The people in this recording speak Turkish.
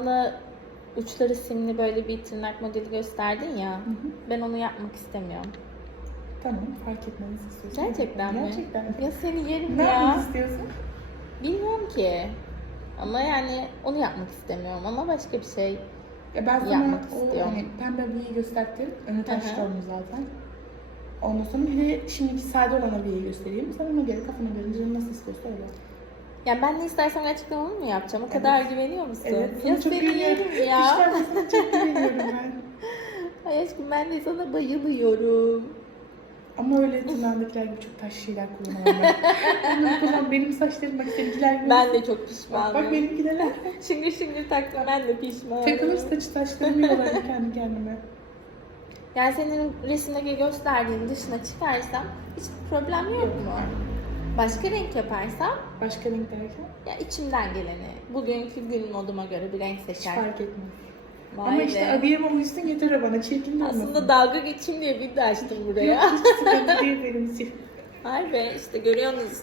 bana uçları simli böyle bir tırnak modeli gösterdin ya. Hı hı. Ben onu yapmak istemiyorum. Tamam fark etmez istiyorsun. Gerçekten mi? Gerçekten? Ya seni yerim Ne ya. yapmak istiyorsun? Bilmiyorum ki. Ama yani onu yapmak istemiyorum ama başka bir şey. Ya ben sana Yapmak o istiyorum. hani pembe abiyeyi gösterdim. Önü taşlı onu zaten. Ondan sonra bir de şimdiki sade olan abiyeyi göstereyim. Sen ona göre kafana göre canın nasıl istiyorsa öyle. Yani ben ne istersem gerçekten onu mu yapacağım? O Evet. kadar güveniyor musun? Evet, Ya çok güveniyorum. ya. İşte çok güveniyorum ben. Ay aşkım ben de sana bayılıyorum. Ama öyle tırnağındakiler gibi çok taş şeyler kullanamam ben. Kullan, benim saçlarım bak seninkiler gibi. Ben de çok Bak, pişmanım. bak benimkiler Şıngır şıngır taktım ben de pişmanım. takılır saçı taşlarım yiyorlar kendi kendime. Yani senin resimdeki gösterdiğin dışına çıkarsam hiçbir problem yok mu? Başka renk yaparsam Başka renk derken ya içimden geleni, bugünkü gün moduma göre bir renk hiç seçer. fark etmez. Vay Ama be. işte uyusun yeter o bana çirkin de olmasın. Aslında dalga geçeyim diye bir de açtım buraya. Yok, hiç sıkıntı değil benim için. Vay be işte görüyorsunuz